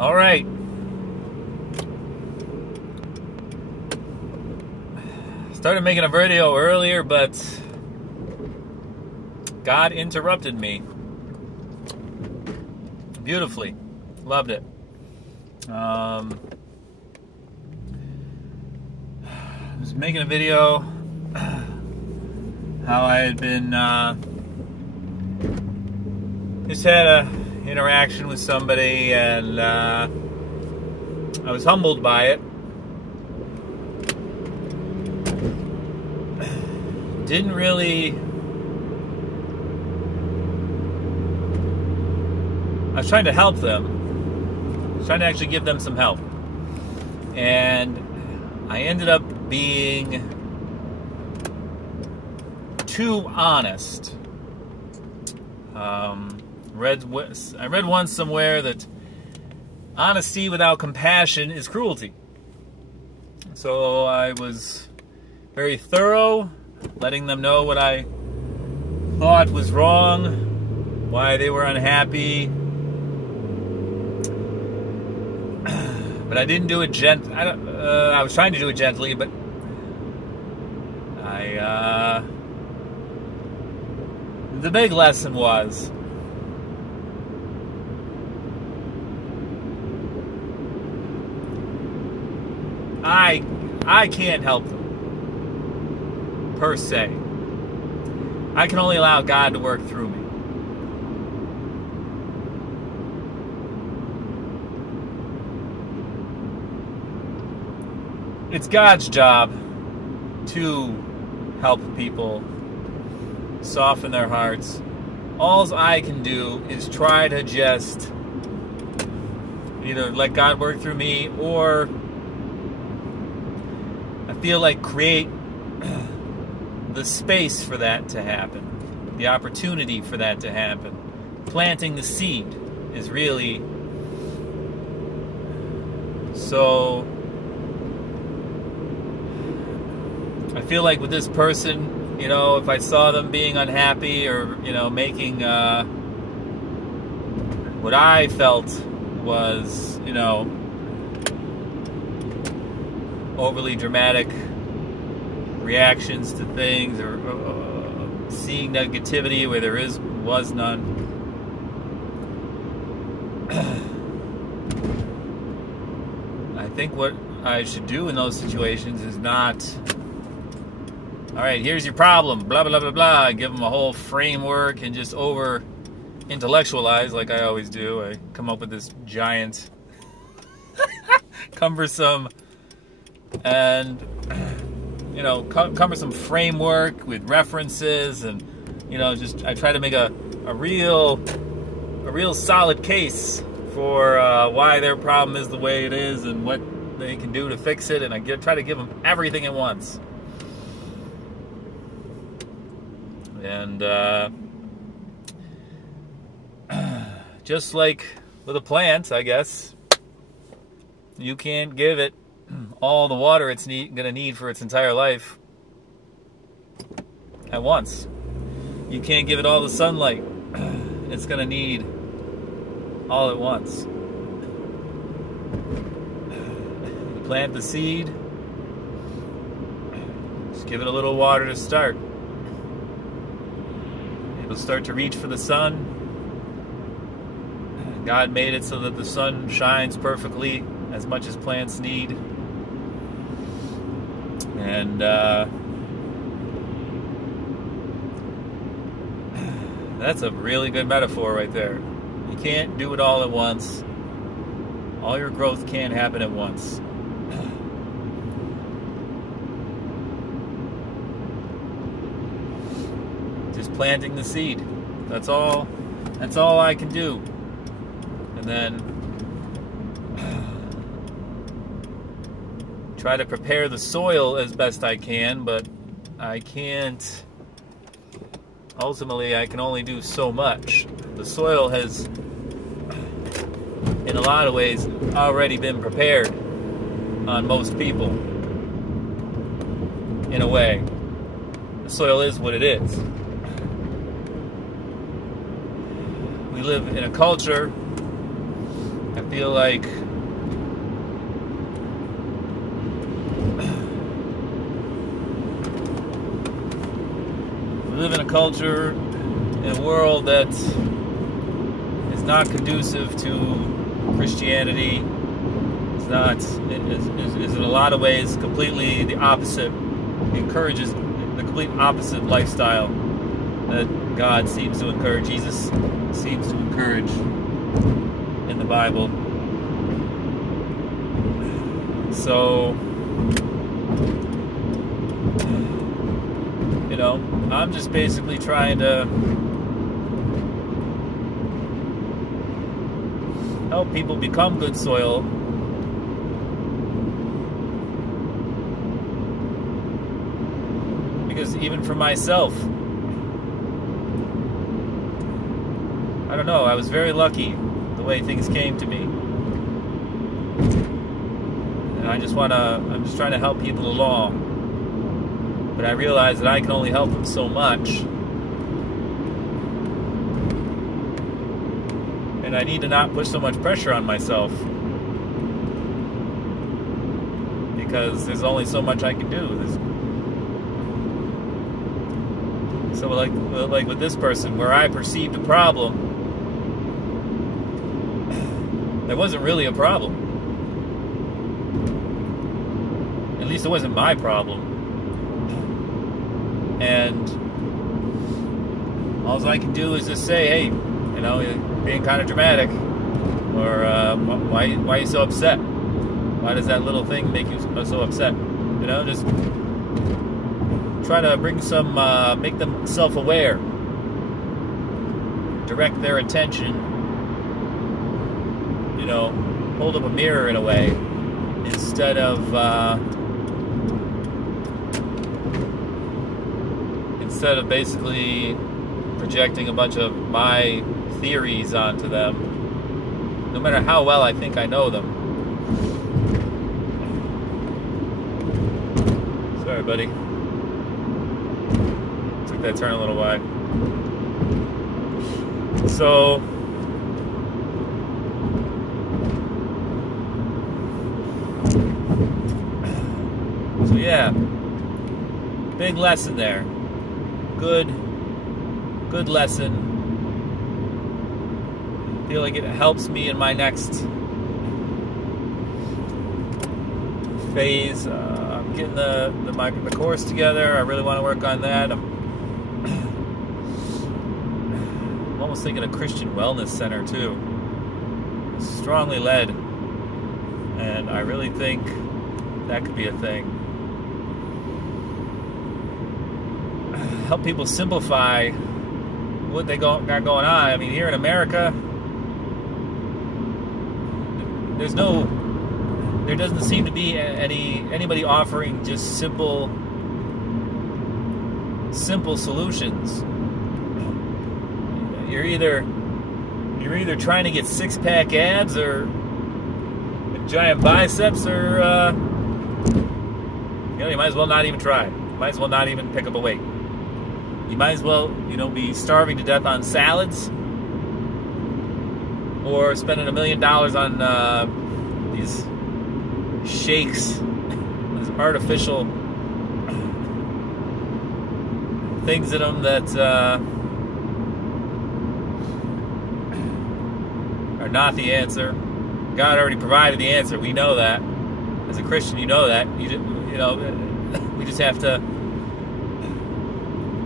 All right. Started making a video earlier, but God interrupted me beautifully. Loved it. I was making a video how I had been just had a interaction with somebody, and I was humbled by it. Didn't really. I was trying to help them. I was trying to actually give them some help. And I ended up being too honest. I read once somewhere that honesty without compassion is cruelty. So I was very thorough, letting them know what I thought was wrong, why they were unhappy. But I didn't do it I was trying to do it gently, but the big lesson was I can't help them, per se. I can only allow God to work through me. It's God's job to help people soften their hearts. All I can do is try to just either let God work through me, or I feel like create the space for that to happen, the opportunity for that to happen. Planting the seed is really so. I feel like with this person, if I saw them being unhappy or, making what I felt was, overly dramatic reactions to things, or seeing negativity where there was none. I think what I should do in those situations is not, all right, here's your problem, blah, blah, blah, blah. Give them a whole framework and just over-intellectualize like I always do. I come up with this giant, cumbersome, and, cumbersome framework with references, and, I try to make a real solid case for why their problem is the way it is and what they can do to fix it, and I try to give them everything at once. And just like with a plant, I guess, you can't give it all the water it's going to need for its entire life at once. You can't give it all the sunlight it's going to need all at once. You plant the seed, just give it a little water to start. It'll start to reach for the sun. God made it so that the sun shines perfectly, as much as plants need. And that's a really good metaphor right there. You can't do it all at once. All your growth can't happen at once. Just planting the seed. That's all I can do. And then try to prepare the soil as best I can, but I can't. Ultimately, I can only do so much. The soil has, in a lot of ways, already been prepared on most people. In a way, the soil is what it is. We live in a culture I feel like we live in a culture, in a world that is not conducive to Christianity. It's not, is in a lot of ways completely the opposite. It encourages the complete opposite lifestyle that God seems to encourage, Jesus seems to encourage in the Bible. So, you know, I'm just basically trying to help people become good soil. Because even for myself, I don't know, I was very lucky the way things came to me. And I'm just trying to help people along. But I realize that I can only help them so much. And I need to not put so much pressure on myself. Because there's only so much I can do. So like with this person, where I perceived a problem, there wasn't really a problem. At least it wasn't my problem. And all I can do is just say, hey, you know, you're being kind of dramatic. Or why are you so upset? Why does that little thing make you so upset? You know, just try to bring some, make them self-aware. Direct their attention. You know, hold up a mirror in a way. Instead of basically projecting a bunch of my theories onto them, no matter how well I think I know them. Sorry, buddy. Took that turn a little wide. So yeah, big lesson there. Good lesson. I feel like it helps me in my next phase. I'm getting the course together. I really want to work on that. I'm almost thinking a Christian wellness center too. Strongly led, and I really think that could be a thing. Help people simplify what they got going on. I mean, here in America, there doesn't seem to be anybody offering just simple solutions. You're either trying to get six-pack abs or giant biceps, or you know, you might as well not even try. You might as well not even pick up a weight. You might as well, you know, be starving to death on salads, or spending $1 million on these shakes, these artificial things in them that are not the answer. God already provided the answer. We know that. As a Christian, you know that. You know, we just have to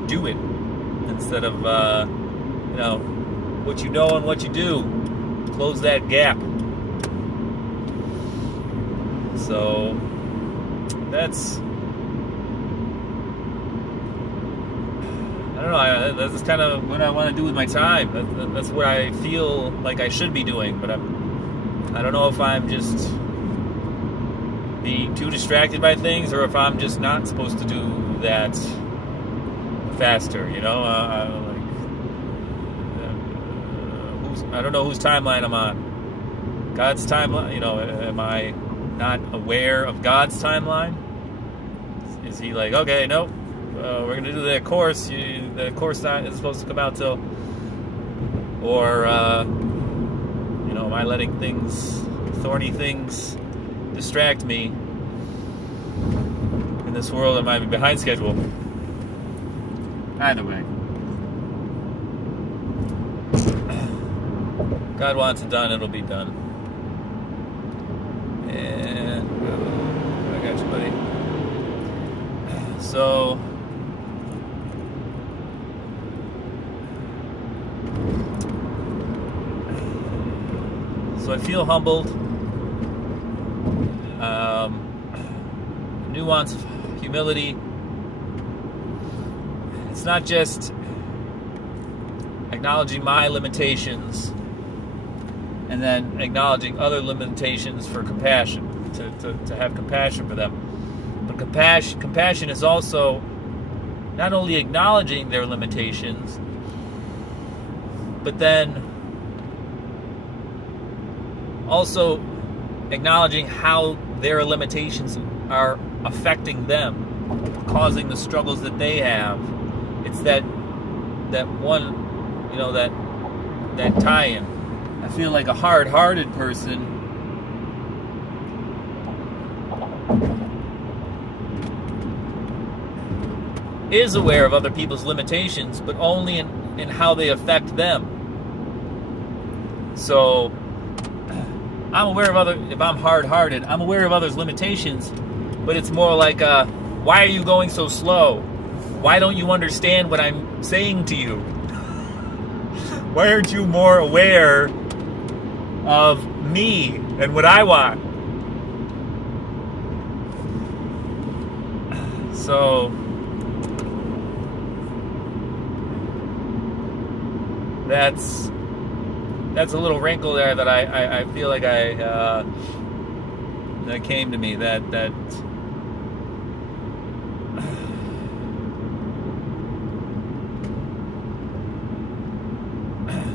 do it instead of you know, what you know and what you do. Close that gap. So that's, I don't know, that's kind of what I want to do with my time. That's what I feel like I should be doing, but I don't know if I'm just being too distracted by things, or if I'm just not supposed to do that faster, you know? I don't know whose timeline I'm on. God's timeline, you know, am I not aware of God's timeline? Is he like, okay, nope, we're going to do that course, the course is supposed to come out till, or, you Am I letting thorny things distract me in this world? Am I behind schedule? Either way, God wants it done, it'll be done. And I got you, buddy. So I feel humbled. Nuance of humility. It's not just acknowledging my limitations and then acknowledging other limitations for compassion, to have compassion for them. But compassion is also not only acknowledging their limitations, but then also acknowledging how their limitations are affecting them, causing the struggles that they have. It's that one, that tie-in. I feel like a hard-hearted person is aware of other people's limitations, but only in how they affect them. So I'm aware of if I'm hard-hearted, I'm aware of others' limitations, but it's more like, why are you going so slow? Why don't you understand what I'm saying to you? Why aren't you more aware of me and what I want? So that's a little wrinkle there that I feel like that came to me, that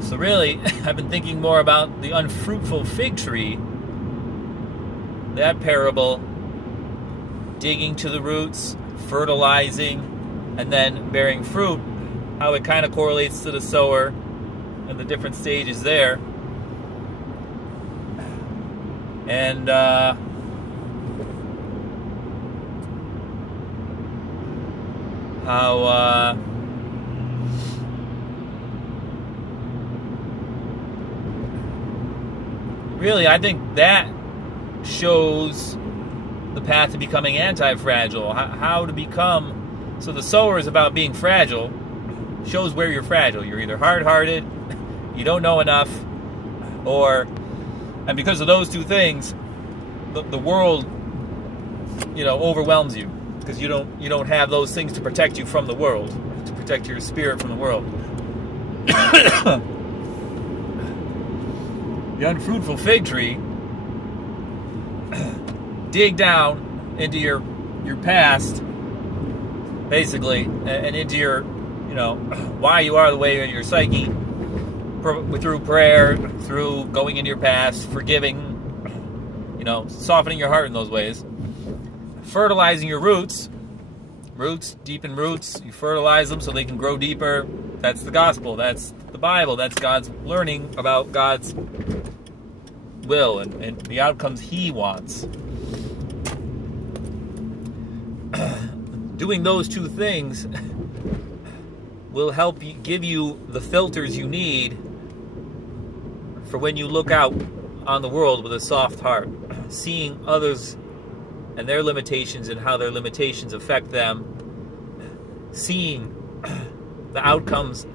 so really I've been thinking more about the unfruitful fig tree, that parable, digging to the roots, fertilizing, and then bearing fruit, how it kind of correlates to the sower and the different stages there. And how really, I think that shows the path to becoming anti-fragile. How to become... So the sower is about being fragile. Shows where you're fragile. You're either hard-hearted, you don't know enough, and because of those two things, the world, overwhelms you, because you don't have those things to protect you from the world, to protect your spirit from the world. The unfruitful fig tree, dig down into your past, basically, and into your, why you are the way in your psyche, through prayer, through going into your past, forgiving, softening your heart in those ways, fertilizing your roots, deepen roots, you fertilize them so they can grow deeper. That's the gospel, that's the Bible, that's God's learning about God's will and the outcomes He wants. Doing those two things will help you, give you the filters you need for when you look out on the world with a soft heart, seeing others and their limitations and how their limitations affect them, seeing the outcomes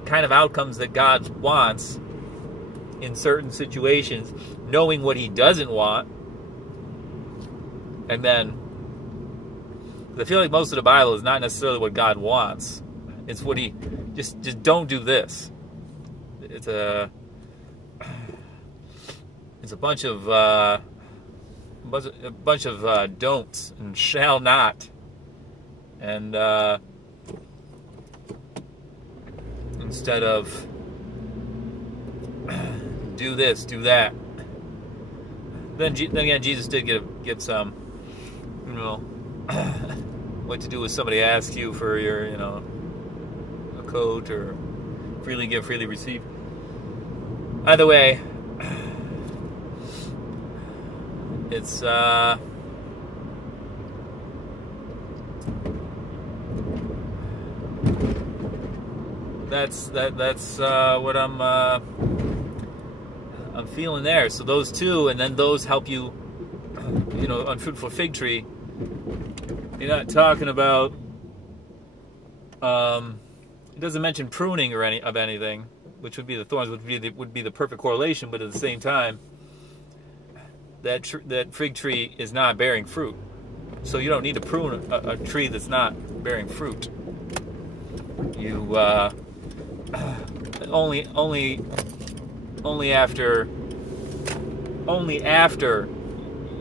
that God wants in certain situations, knowing what He doesn't want, and then I feel like most of the Bible is not necessarily what God wants. It's what He just don't do this. It's a bunch of don'ts and shall not, and instead of do this, do that. Then again, Jesus did give some, what to do if somebody asks you for your, a or freely give, freely receive. Either way, It's that's what I'm feeling there. So those two, and then those help you, unfruitful fig tree. You're not talking about. It doesn't mention pruning or anything, which would be the thorns, would be the perfect correlation. But at the same time, that fig tree is not bearing fruit, so you don't need to prune a tree that's not bearing fruit. You only after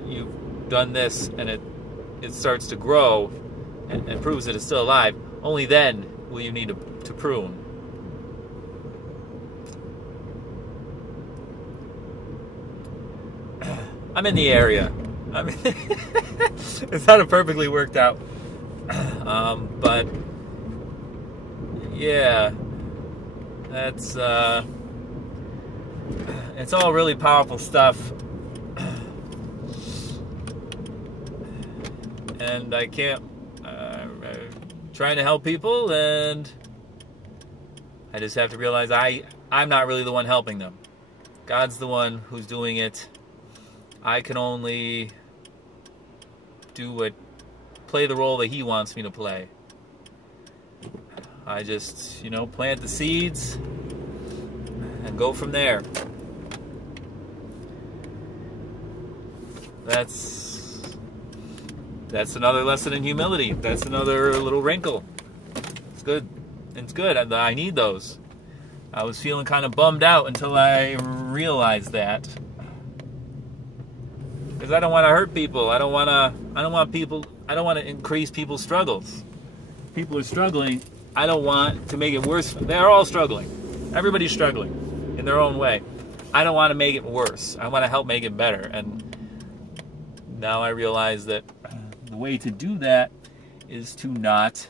you've done this and it starts to grow and proves that it's still alive, only then will you need to prune. I'm in the area. I mean, it's not perfectly worked out, but yeah, that's it's all really powerful stuff, and I can't. Trying to help people, and I just have to realize I'm not really the one helping them. God's the one who's doing it. I can only play the role that He wants me to play. I just, plant the seeds and go from there. That's another lesson in humility. That's another little wrinkle. It's good. It's good. I need those. I was feeling kind of bummed out until I realized that. Because I don't want to hurt people. I don't want to increase people's struggles. People are struggling. I don't want to make it worse. They're all struggling. Everybody's struggling in their own way. I don't want to make it worse. I want to help make it better. And now I realize that the way to do that is to not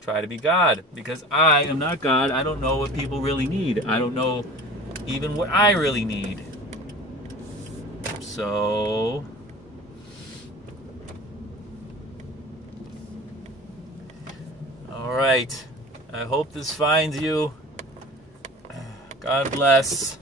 try to be God, because I am not God. I don't know what people really need. I don't know even what I really need. So all right, I hope this finds you. God bless.